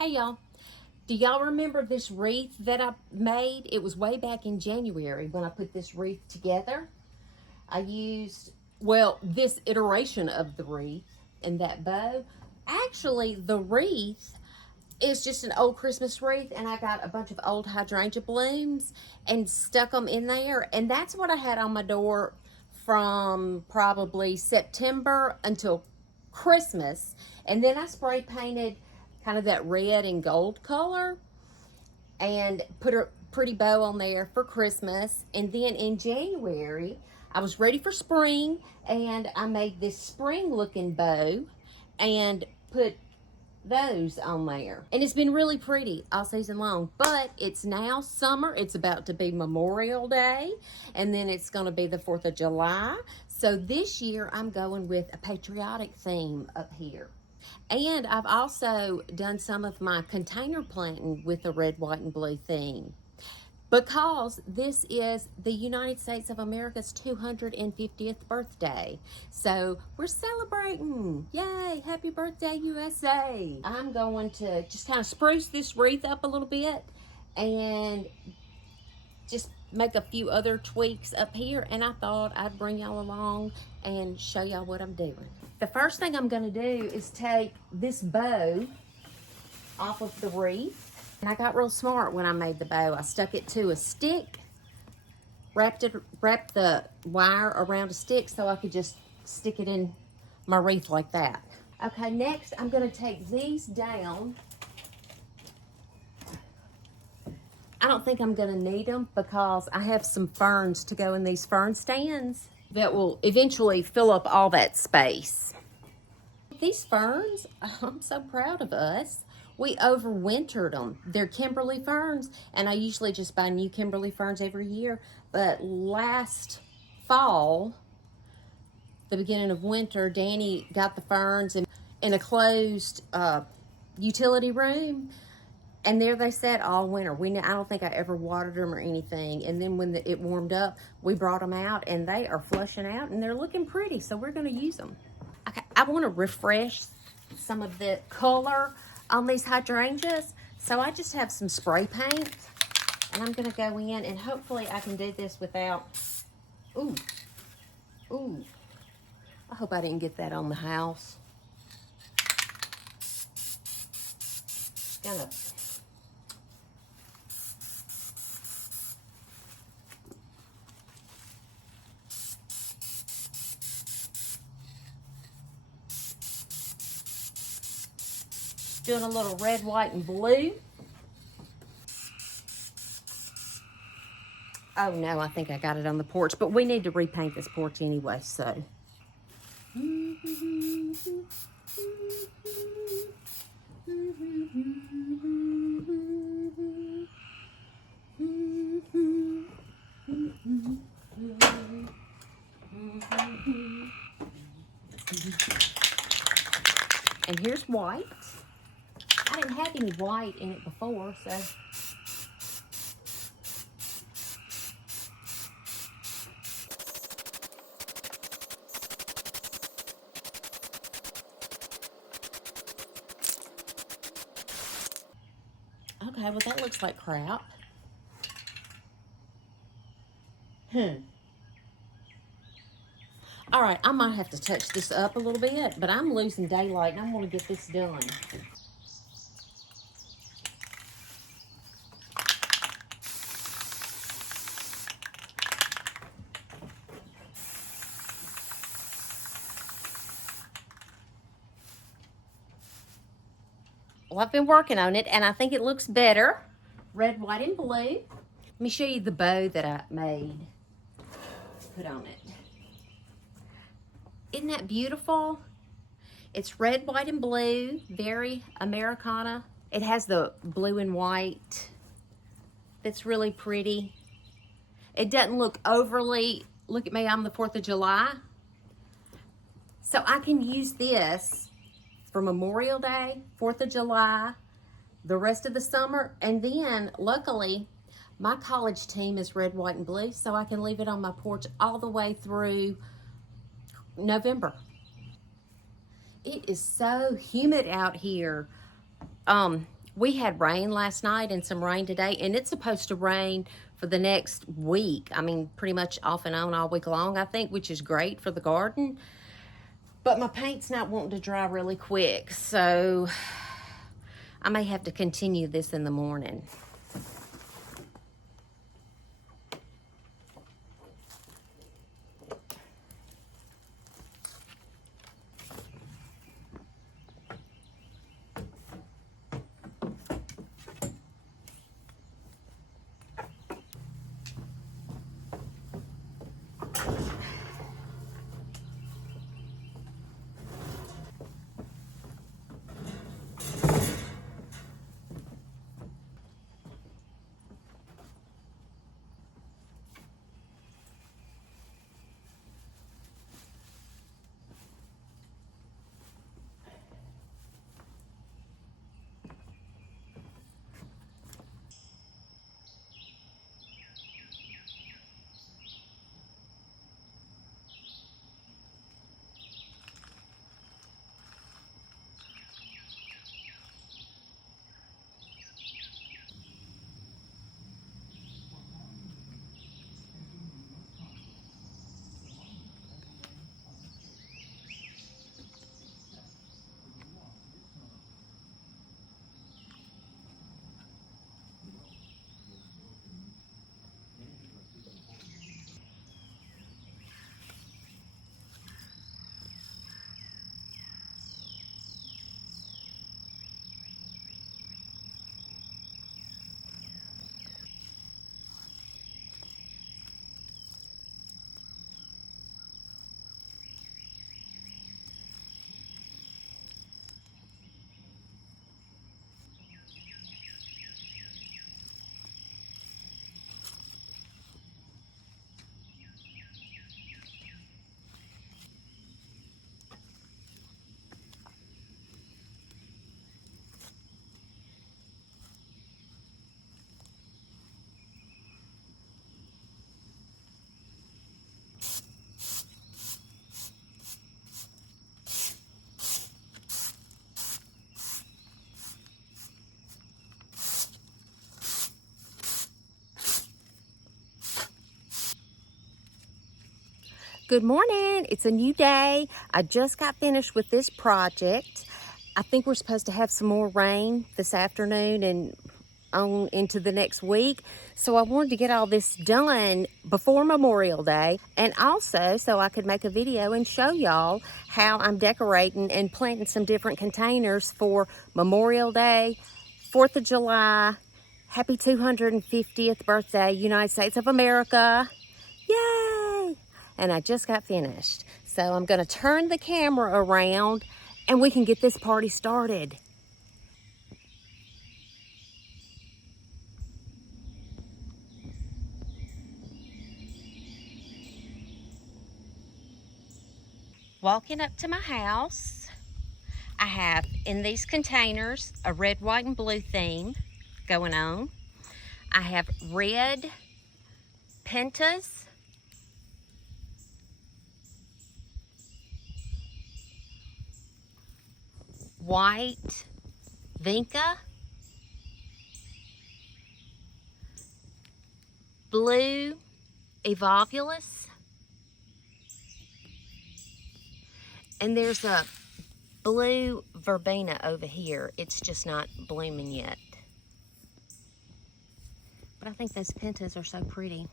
Hey y'all, do y'all remember this wreath that I made? It was way back in January when I put this wreath together. I used, well, this iteration of the wreath and that bow. Actually, the wreath is just an old Christmas wreath, and I got a bunch of old hydrangea blooms and stuck them in there, and that's what I had on my door from probably September until Christmas. And then I spray painted kind of that red and gold color and put a pretty bow on there for Christmas. And then in January, I was ready for spring, and I made this spring looking bow and put those on there. And it's been really pretty all season long. But it's now summer. It's about to be Memorial Day, and then it's going to be the 4th of July. So this year I'm going with a patriotic theme up here. And I've also done some of my container planting with a red, white, and blue theme, because this is the United States of America's 250th birthday. So we're celebrating. Yay, happy birthday, USA. I'm going to just kind of spruce this wreath up a little bit and just make a few other tweaks up here, and I thought I'd bring y'all along and show y'all what I'm doing. The first thing I'm going to do is take this bow off of the wreath. And I got real smart when I made the bow. I stuck it to a stick, wrapped the wire around a stick so I could just stick it in my wreath like that. Okay, next I'm going to take these down. I don't think I'm going to need them because I have some ferns to go in these fern stands that will eventually fill up all that space. These ferns, I'm so proud of us. We overwintered them. They're Kimberly ferns, and I usually just buy new Kimberly ferns every year. But last fall, the beginning of winter, Danny got the ferns in a closed utility room, and there they sat all winter. I don't think I ever watered them or anything. And then when it warmed up, we brought them out, and they are flushing out, and they're looking pretty, so we're going to use them. Okay, I want to refresh some of the color on these hydrangeas, so I just have some spray paint, and I'm going to go in, and hopefully I can do this without, ooh, I hope I didn't get that on the house. Gonna doing a little red, white, and blue. Oh no, I think I got it on the porch, but we need to repaint this porch anyway, so. And here's white. I didn't have any white in it before, so. Okay, well that looks like crap. All right, I might have to touch this up a little bit, but I'm losing daylight and I want to get this done. Well, I've been working on it, and I think it looks better. Red, white, and blue. Let me show you the bow that I made. Put on it. Isn't that beautiful? It's red, white, and blue. Very Americana. It has the blue and white. That's really pretty. It doesn't look overly, look at me, I'm the 4th of July. So I can use this for Memorial Day, 4th of July, the rest of the summer, and then luckily my college team is red, white, and blue, so I can leave it on my porch all the way through November. It is so humid out here. We had rain last night and some rain today, and it's supposed to rain for the next week. I mean, pretty much off and on all week long, I think, which is great for the garden. But my paint's not wanting to dry really quick, so I may have to continue this in the morning. Good morning. It's a new day. I just got finished with this project. I think we're supposed to have some more rain this afternoon and on into the next week. So I wanted to get all this done before Memorial Day, and also so I could make a video and show y'all how I'm decorating and planting some different containers for Memorial Day, 4th of July, happy 250th birthday, United States of America. Yay! And I just got finished. So I'm gonna turn the camera around and we can get this party started. Walking up to my house, I have in these containers a red, white, and blue theme going on. I have red pentas, white vinca, blue evolvulus, and there's a blue verbena over here. It's just not blooming yet. But I think those pentas are so pretty.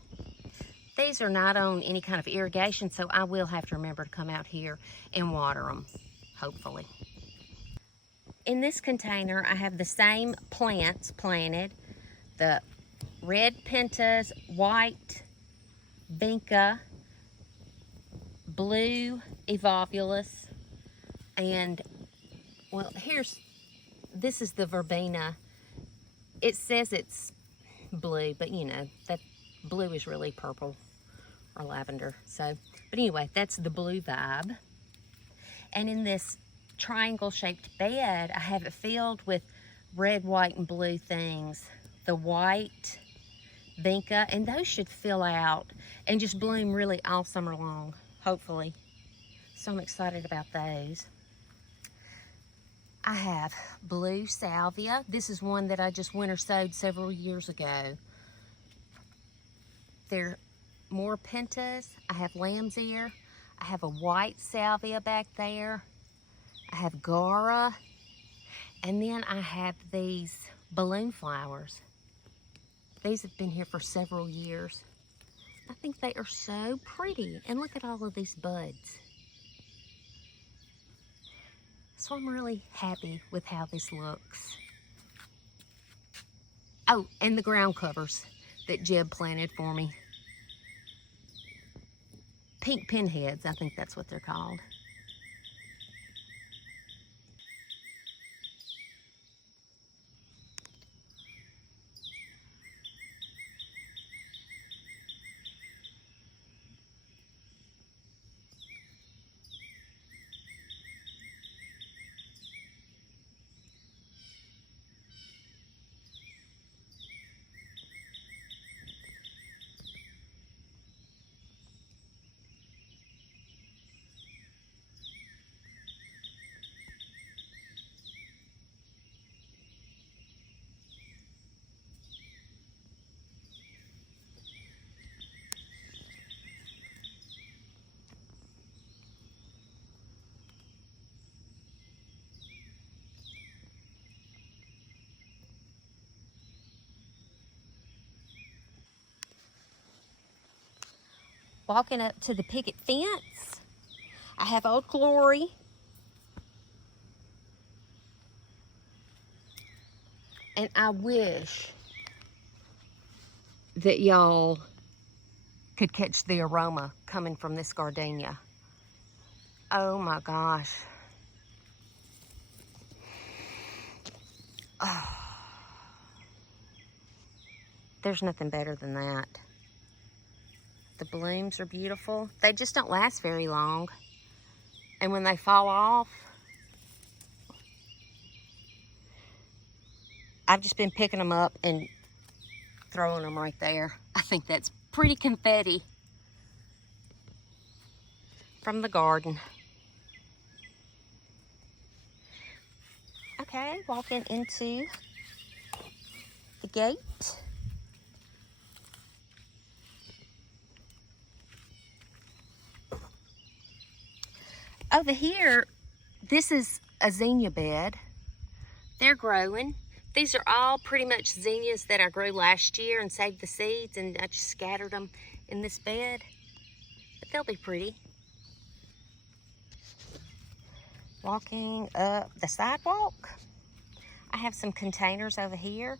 These are not on any kind of irrigation, so I will have to remember to come out here and water them, hopefully. In this container, I have the same plants planted. The red pentas, white vinca, blue evolvulus, and, well, this is the verbena. It says it's blue, but you know, that blue is really purple or lavender. So, but anyway, that's the blue vibe. And in this triangle-shaped bed, I have it filled with red, white, and blue things. The white vinca, and those should fill out and just bloom really all summer long, hopefully. So I'm excited about those. I have blue salvia. This is one that I just winter sowed several years ago. They're more pentas. I have lamb's ear. I have a white salvia back there. I have Gara. And then I have these balloon flowers. These have been here for several years. I think they are so pretty. And look at all of these buds. So I'm really happy with how this looks. Oh, and the ground covers that Jeb planted for me. Pink pinheads, I think that's what they're called. Walking up to the picket fence, I have Old Glory. And I wish that y'all could catch the aroma coming from this gardenia. Oh my gosh. Oh. There's nothing better than that. The blooms are beautiful. They just don't last very long. And when they fall off, I've just been picking them up and throwing them right there. I think that's pretty confetti from the garden. Okay, walking into the gate. Over here, this is a zinnia bed. They're growing. These are all pretty much zinnias that I grew last year and saved the seeds, and I just scattered them in this bed. But they'll be pretty. Walking up the sidewalk, I have some containers over here.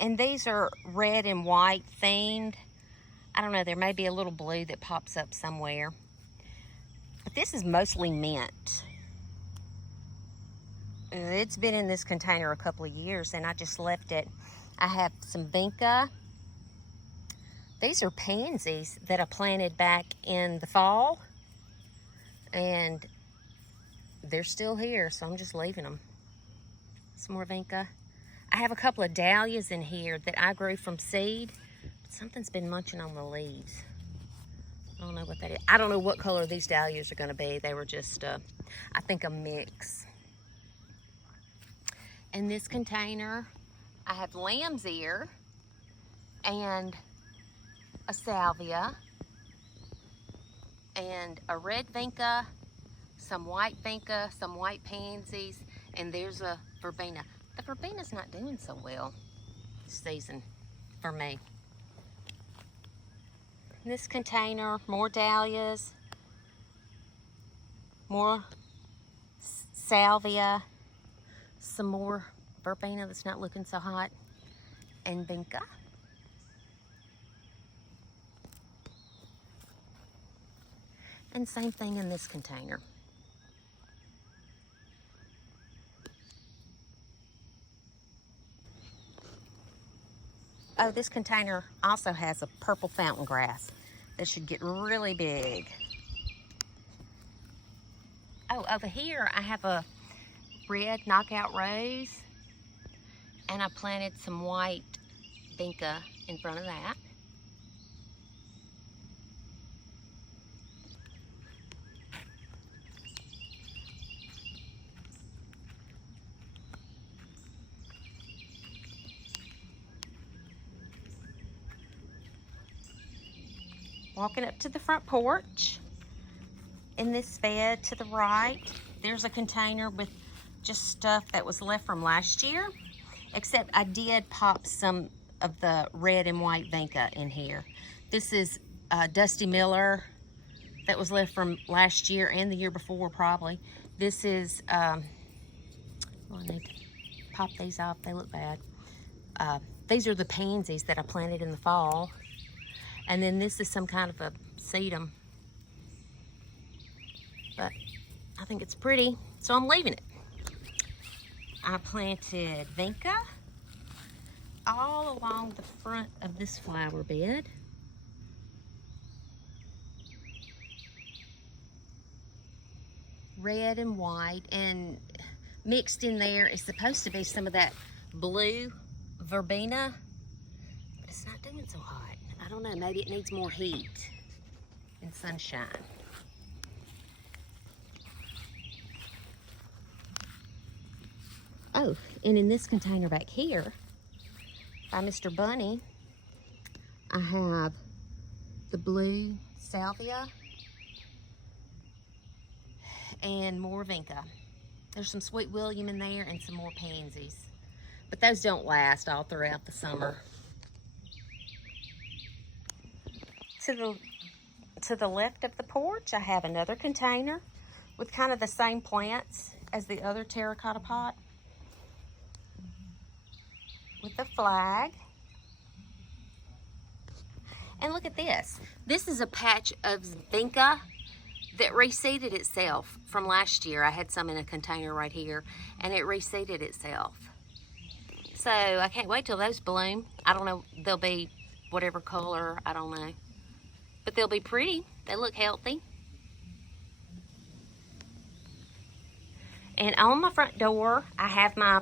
And these are red and white themed. I don't know, there may be a little blue that pops up somewhere. But this is mostly mint. It's been in this container a couple of years and I just left it. I have some vinca. These are pansies that I planted back in the fall. And they're still here, so I'm just leaving them. Some more vinca. I have a couple of dahlias in here that I grew from seed. But something's been munching on the leaves. I don't know what that is. I don't know what color these dahlias are going to be. They were just, I think, a mix. In this container, I have lamb's ear and a salvia and a red vinca, some white vinca, some white pansies, and there's a verbena. The verbena's not doing so well this season for me. In this container, more dahlias, more salvia, some more verbena that's not looking so hot, and vinca. And same thing in this container. Oh, this container also has a purple fountain grass that should get really big. Oh, over here I have a red knockout rose, and I planted some white vinca in front of that. Walking up to the front porch. In this bed to the right, there's a container with just stuff that was left from last year. Except I did pop some of the red and white vinca in here. This is Dusty Miller that was left from last year and the year before probably. This is, I need to pop these off, they look bad. These are the pansies that I planted in the fall. And then this is some kind of a sedum. But I think it's pretty, so I'm leaving it. I planted vinca all along the front of this flower bed. Red and white, and mixed in there is supposed to be some of that blue verbena, but it's not doing so hot. I don't know, maybe it needs more heat and sunshine. Oh, and in this container back here by Mr. Bunny, I have the blue salvia and more vinca. There's some Sweet William in there and some more pansies, but those don't last all throughout the summer. To the left of the porch, I have another container with kind of the same plants as the other terracotta pot, with the flag. And look at this. This is a patch of vinca that reseeded itself from last year. I had some in a container right here, and it reseeded itself. So I can't wait till those bloom. I don't know, they'll be whatever color, I don't know. But they'll be pretty. They look healthy. And on my front door, I have my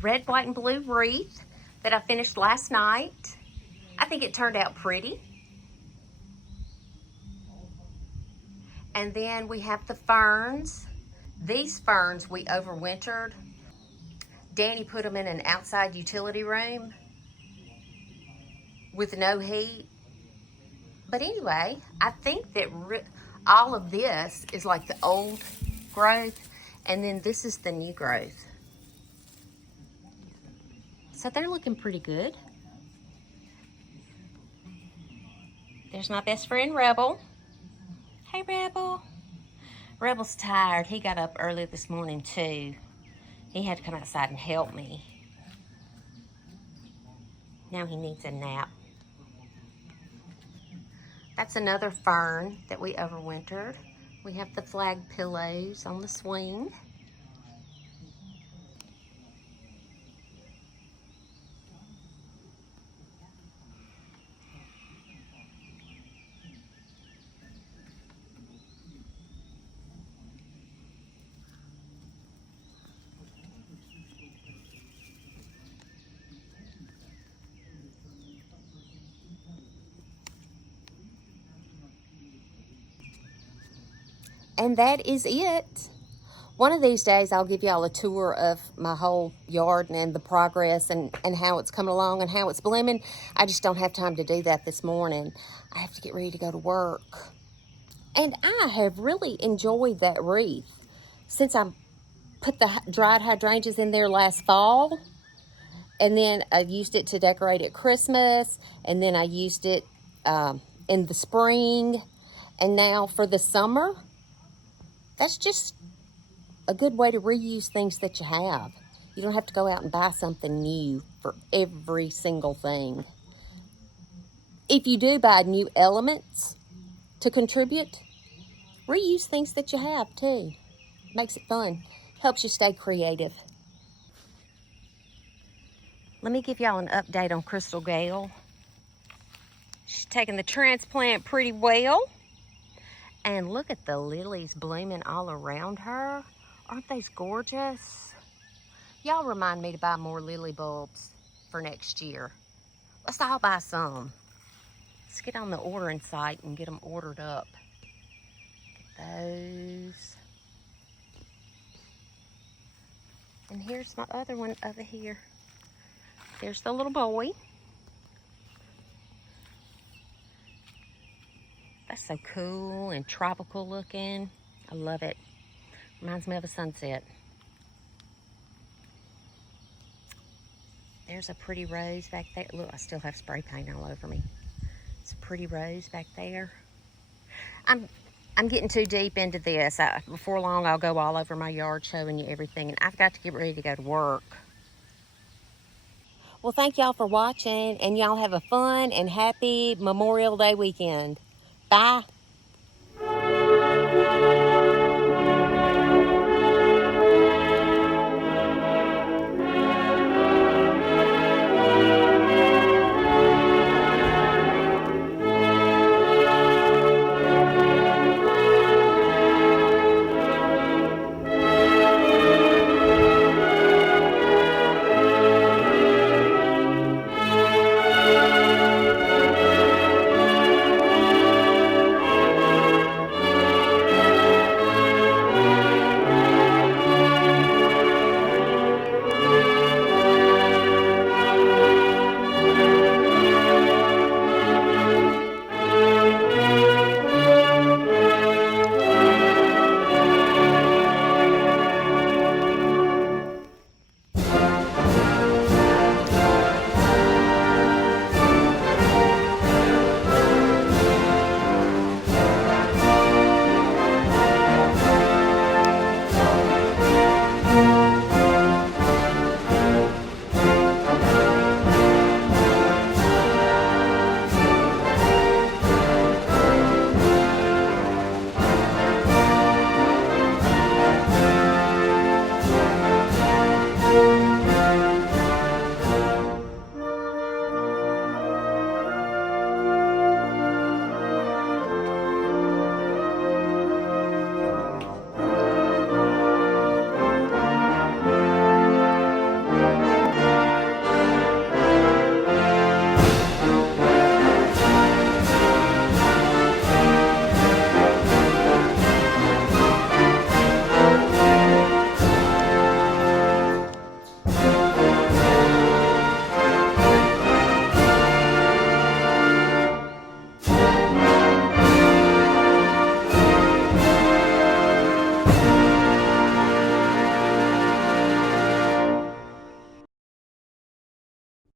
red, white, and blue wreath that I finished last night. I think it turned out pretty. And then we have the ferns. These ferns we overwintered. Danny put them in an outside utility room with no heat. But anyway, I think that all of this is like the old growth, and then this is the new growth. So they're looking pretty good. There's my best friend, Rebel. Hey, Rebel. Rebel's tired. He got up early this morning, too. He had to come outside and help me. Now he needs a nap. That's another fern that we overwintered. We have the flag pillows on the swing. And that is it. One of these days, I'll give y'all a tour of my whole yard and the progress and how it's coming along and how it's blooming. I just don't have time to do that this morning. I have to get ready to go to work. And I have really enjoyed that wreath since I put the dried hydrangeas in there last fall. And then I used it to decorate at Christmas. And then I used it in the spring. And now for the summer. That's just a good way to reuse things that you have. You don't have to go out and buy something new for every single thing. If you do buy new elements to contribute, reuse things that you have too. Makes it fun. Helps you stay creative. Let me give y'all an update on Crystal Gale. She's taking the transplant pretty well. And look at the lilies blooming all around her. Aren't these gorgeous? Y'all remind me to buy more lily bulbs for next year. Let's all buy some. Let's get on the ordering site and get them ordered up. Look at those. And here's my other one over here. There's the little boy. That's so cool and tropical looking. I love it. Reminds me of a sunset. There's a pretty rose back there. Look, I still have spray paint all over me. It's a pretty rose back there. I'm getting too deep into this. Before long, I'll go all over my yard showing you everything, and I've got to get ready to go to work. Well, thank y'all for watching, and y'all have a fun and happy Memorial Day weekend. Bye.